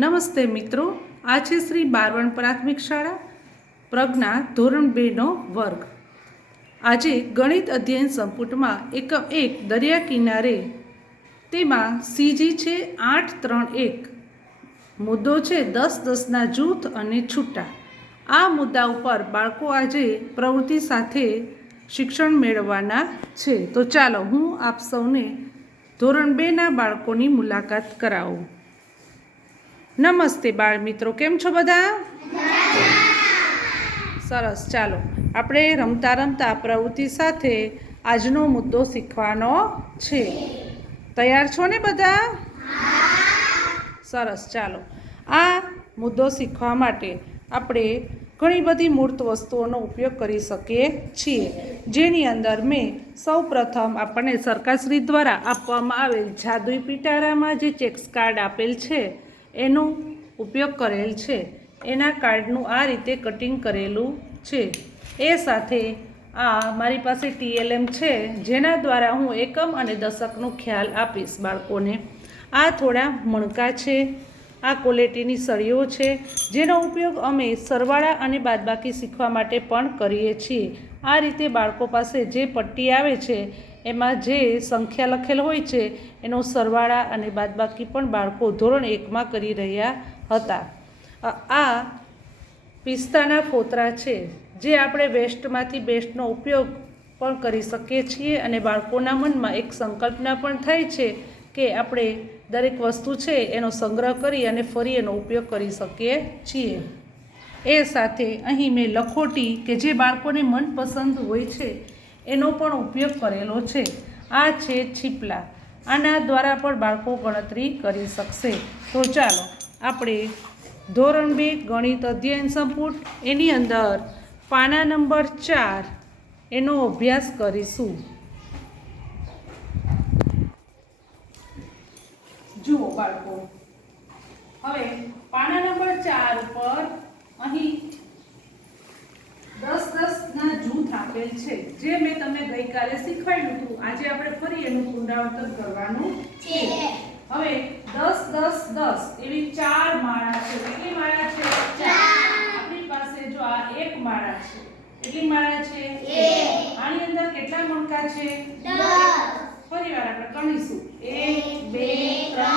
નમસ્તે મિત્રો, આ છે શ્રી બારવણ પ્રાથમિક શાળા પ્રજ્ઞા ધોરણ 2નો વર્ગ। આજે ગણિત અધ્યયન સંપુટમાં એકમ 1 દરિયા કિનારે તેમાં સીજી છે 831, મુદ્દો છે 10-10ના જૂથ અને છૂટા। આ મુદ્દા ઉપર બાળકો આજે પ્રવૃત્તિ સાથે શિક્ષણ મેળવવાના છે। તો ચાલો હું આપ સૌને ધોરણ 2ના બાળકોની મુલાકાત કરાવું। નમસ્તે બાળ મિત્રો, કેમ છો બધા? સરસ, ચાલો આપણે રમતા રમતા પ્રવૃત્તિ સાથે આજનો મુદ્દો શીખવાનો છે। તૈયાર છો ને બધા? સરસ, ચાલો આ મુદ્દો શીખવા માટે આપણે ઘણી બધી મૂર્ત વસ્તુઓનો ઉપયોગ કરી શકીએ છીએ, જેની અંદર મેં સૌ પ્રથમ આપણને સરકારશ્રી દ્વારા આપવામાં આવેલ જાદુઈ પિટારામાં જે ચેક્સ કાર્ડ આપેલ છે એનો ઉપયોગ કરેલ છે। એના કાર્ડનું આ રીતે કટિંગ કરેલું છે। એ સાથે આ મારી પાસે TLM છે, જેના દ્વારા હું એકમ અને દશકનો ખ્યાલ આપીશ બાળકોને। આ થોડા મણકા છે, આ ક્વોલિટીની સળીઓ છે, જેનો ઉપયોગ અમે સરવાળા અને બાદબાકી શીખવા માટે પણ કરીએ છીએ। આ રીતે બાળકો પાસે જે પટ્ટી આવે છે એમાં જે સંખ્યા લખેલ હોય છે એનો સરવાળા અને બાદબાકી પણ બાળકો ધોરણ 1માં કરી રહ્યા હતા। આ પિસ્તાના ફોતરા છે, જે આપણે વેસ્ટમાંથી બેસ્ટનો ઉપયોગ પણ કરી શકીએ છીએ અને બાળકોના મનમાં એક સંકલ્પના પણ થાય છે કે આપણે દરેક વસ્તુ છે એનો સંગ્રહ કરી અને ફરી એનો ઉપયોગ કરી શકીએ છીએ। એ સાથે અહીં મેં લખોટી કે જે બાળકોને મનપસંદ હોય છે એનો પણ ઉપયોગ કરેલો છે। આ છે છીપલા, આના દ્વારા પણ બાળકો ગણતરી કરી શકશે। તો ચાલો આપણે ધોરણ 2 ગણિત અધ્યયન સંપુટ એની અંદર પાના નંબર 4 એનો અભ્યાસ કરીશું। જુઓ બાળકો, હવે પાના નંબર 4 ઉપર અહીં 10-10ના જૂથ આપેલ છે, જે મેં તમને ગઈકાલે શીખવાડ્યું હતું। આજે આપણે ફરી એનું પુનરાવર્તન કરવાનું છે। હવે 10-10-10 એવી 4 માળા છે। કેટલી માળા છે? 4। આપણી પાસે જો આ એક માળા છે, કેટલી માળા છે? 1। આની અંદર કેટલા મણકા છે? 10। ફરીવાર આપણે ગણીશું 1 2 3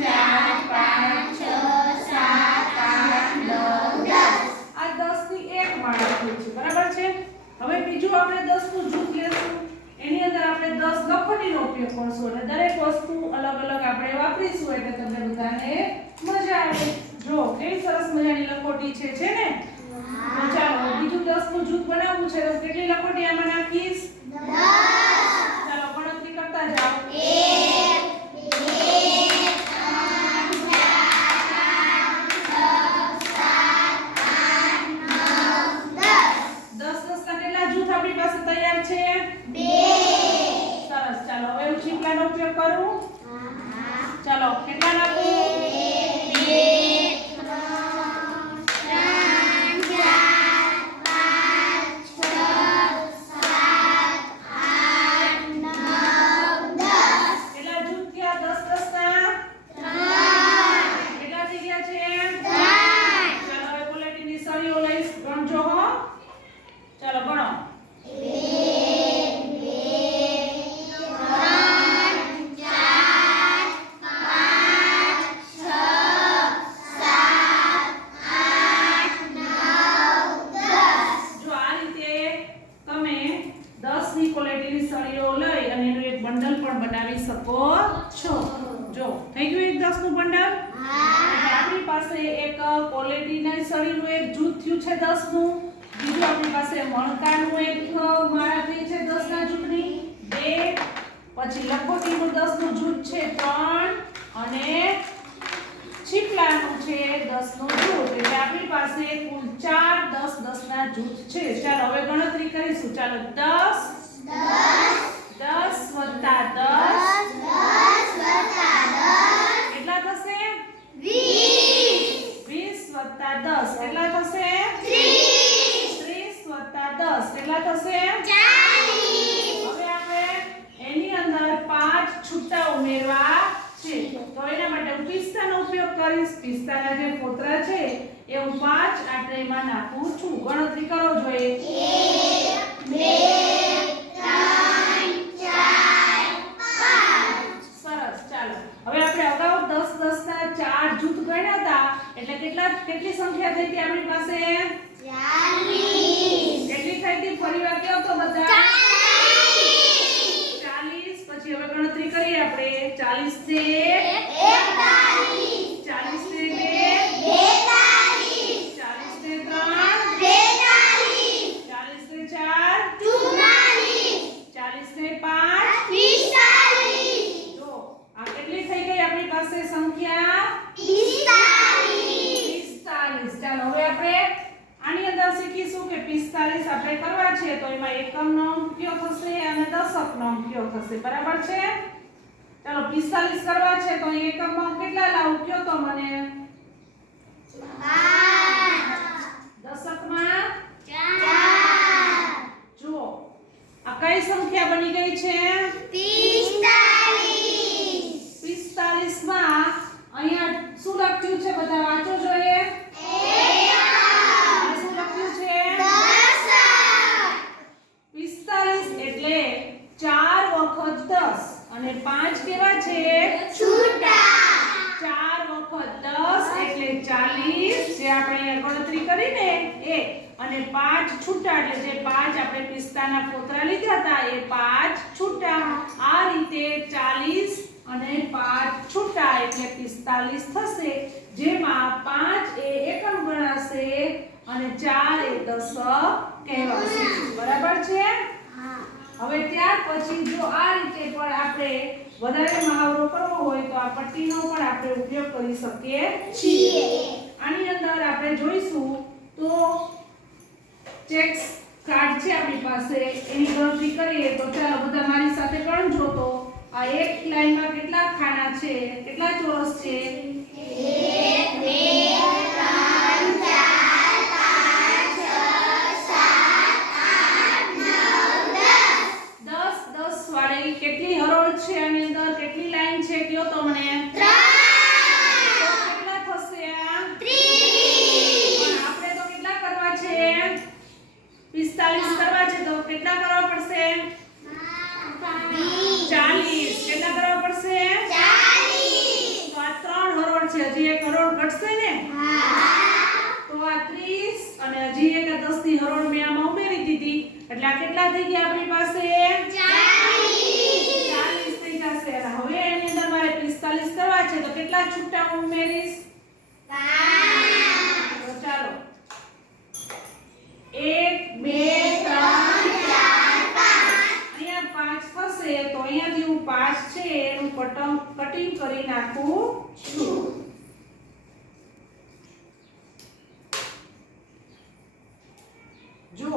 4 5 6 7 8 9 10। આ 10 ની એક માળા થઈ છે, બરાબર છે। હવે બીજું આપણે 10 નું જૂથ લેશું, એની અંદર આપણે 10 લખોટીનો ઉપયોગ કરશું અને દરેક વસ્તુ અલગ અલગ આપણે વાપરીશું, એટલે તમને બધાને મજા આવે। જો કેવી સરસ મજાની લખોટી છે ને? તો ચાલો બીજું 10 નું જૂથ બનાવવું છે, તો કેટલી લખોટી આમાં નાખીશ? 10। ચાલો ગણતરી કરતા જાઓ। 1 ઉપયોગ કરું? ચાલો કેટલા નાખું? 1 2 3 સળીનું એક જૂથ થયું છે 10 નું। બીજું આપણી પાસે મણકાનું એક માળા થઈ છે 10ના જૂથની 2, પછી લખોટીનું 10 નું જૂથ છે 3 અને છીપલાનું છે 10 નું જૂથ, એટલે આપણી પાસે કુલ 4 10-10ના જૂથ છે। ચાલો હવે ગણતરી કરીશું। ચાલો 10 10 વત્તા 10 કેટલા થશે? 20 વત્તા 10 કેટલા થશે? 30 વત્તા 10 કેટલા થશે? 40। હવે આપણે એની અંદર 5 છૂટા ઉમેરવા છે, તો એના માટે હું પિસ્તાનો ઉપયોગ કરીશ। પિસ્તાના જે ફોતરા છે એ હું 5 આ ટ્રેમાં નાખું છું. ગણતરી કરો જોઈએ. 1 2 3 4 5. સરસ. ચાલો હવે આપણે અગાઉ 10 10 ના 4 જૂથ ગણ્યા હતા એટલે કેટલી સંખ્યા થઈ હતી આપણી પાસે? 40. કેટલી થઈ હતી? ફરીવાર કહો તો બધા 40. પછી હવે ગણતરી કરીએ આપણે. 40 ને 41, 40 ને 2 42, 40 ને 3 42, 40 ને 4 44, 40 ને 5 45. જો આ કેટલી થઈ ગઈ આપણી પાસે સંખ્યા? 45. ચાલો હવે આપણે આની અંદર શીખીશું કે 45 આપણે કરવા છે તો એમાં એકમનો અંક કયો થશે અને દશકનો અંક કયો થશે. બરાબર છે? ચાલો 45 કરવા છે તો એકમમાં કેટલા લાવું કયો તો મને? 5. દશકમાં 4. જો આ કઈ સંખ્યા બની ગઈ છે? 45 માં અહીંયા શું લખ્યું છે? બધા વાંચો જોઈએ. શું લખ્યું છે? 45 એટલે 4 વખત 10 અને 5 કેવા છે? છૂટા. 4 વખત 10 એટલે 40 જે આપણે ગણતરી કરીને એ અને 5 છૂટા એટલે જે 5 આપણે પિસ્તાના ફોતરા લીધા હતા એ 5 છૂટા. આ રીતે 40 અને 5 છૂટા એટલે 45 થશે જેમાં 5 એ એકમ ગણાશે અને 4 એ દશક કહેવાશે. બરાબર છે? હવે ત્યાર પછી જો આ રીતે પણ આપણે વધારે મહાવરો કરવો હોય તો આ પટ્ટીનો પણ આપણે ઉપયોગ કરી શકીએ છીએ. આની અંદર આપણે જોઈશું તો ચેક્સ કાર્ડ છે આપણી પાસે એની ગણતરી કરીએ તો ચાલો બધા મારી સાથે ગણજો. તો આ એક લાઈનમાં કેટલા ખાના છે? કેટલા ચોરસ છે? 1 2 3 4 કેટલી હરોળ છે આની અંદર? કેટલી લાઈન છે કયો તો મને? 3. કેટલા થશે આ? 30. પણ આપણે તો કેટલા કરવા છે? 45 કરવા છે તો કેટલા કરવા પડશે? 40. કેટલા કરવા પડશે? 40. તો આ 3 હરોળ છે. હજી એક હરોળ ઘટશે ને? તો આ 30 અને હજી એક 10 ની હરોળ મેં આમાં ઉમેરી દીધી એટલે આ કેટલા થઈ ગયા આપણી પાસે? 40 થઈ જશે. હવે એની અંદર મારે 45 કરવા છે તો કેટલા છૂટા ઉમેરીશ? 5. તો ચાલો 1 2 3 4 5. અહીંયા 5 થશે તો અહીંયાથી હું 5 છે એનું કટિંગ કરી નાખું છું. જો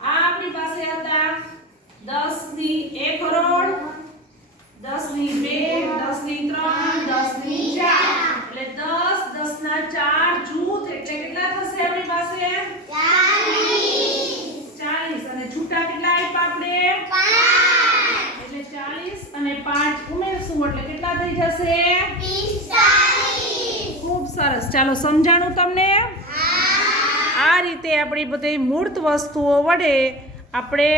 આ આપણી પાસે હતા 10 ની 1 હરોળ, 10 ની 2, 10 ની 3, 10 ની 4 એટલે 10 10 ના 4 જૂથ એટલે કેટલા થશે આપણી પાસે? 40 અને છૂટા કેટલા આપ્યા આપણે? 5. એટલે 40 અને 5 ઉમેરશું એટલે કેટલા થઈ જશે? 45. ખૂબ સરસ. ચાલો સમજાણું તમને? આ રીતે આપણી બધી મૂર્ત વસ્તુઓ વડે આપણે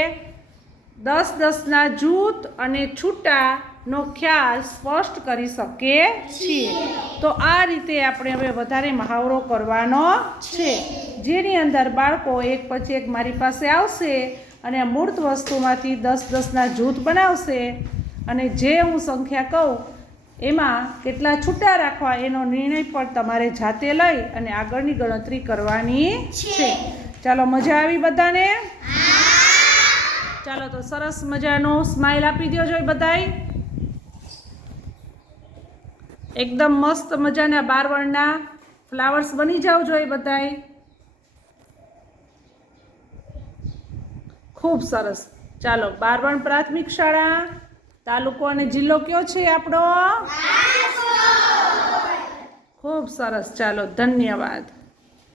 10 10 ના જૂથ અને છૂટાનો ખ્યાલ સ્પષ્ટ કરી શકીએ છીએ. તો આ રીતે આપણે હવે વધારે મહાવરો કરવાનો છે જેની અંદર બાળકો એક પછી એક મારી પાસે આવશે અને આ મૂર્ત વસ્તુમાંથી 10 10 ના જૂથ બનાવશે અને જે હું સંખ્યા કહું એમાં કેટલા છૂટા રાખવા એનો નિર્ણય પણ તમારે જાતે લઈ અને આગળની ગણતરી કરવાની છે. ચાલો મજા આવી બધાને? ચાલો તો સરસ મજાનો સ્માઈલ આપી દો જોઈએ બધાય. એકદમ મસ્ત મજાના 12 વર્ણના ફ્લાવર્સ બની જાવ જોઈએ બધાય. ખૂબ સરસ. ચાલો 12 વર્ણ પ્રાથમિક શાળા તાલુકો અને જિલ્લો કયો છે આપણો? ખૂબ સરસ. ચાલો ધન્યવાદ.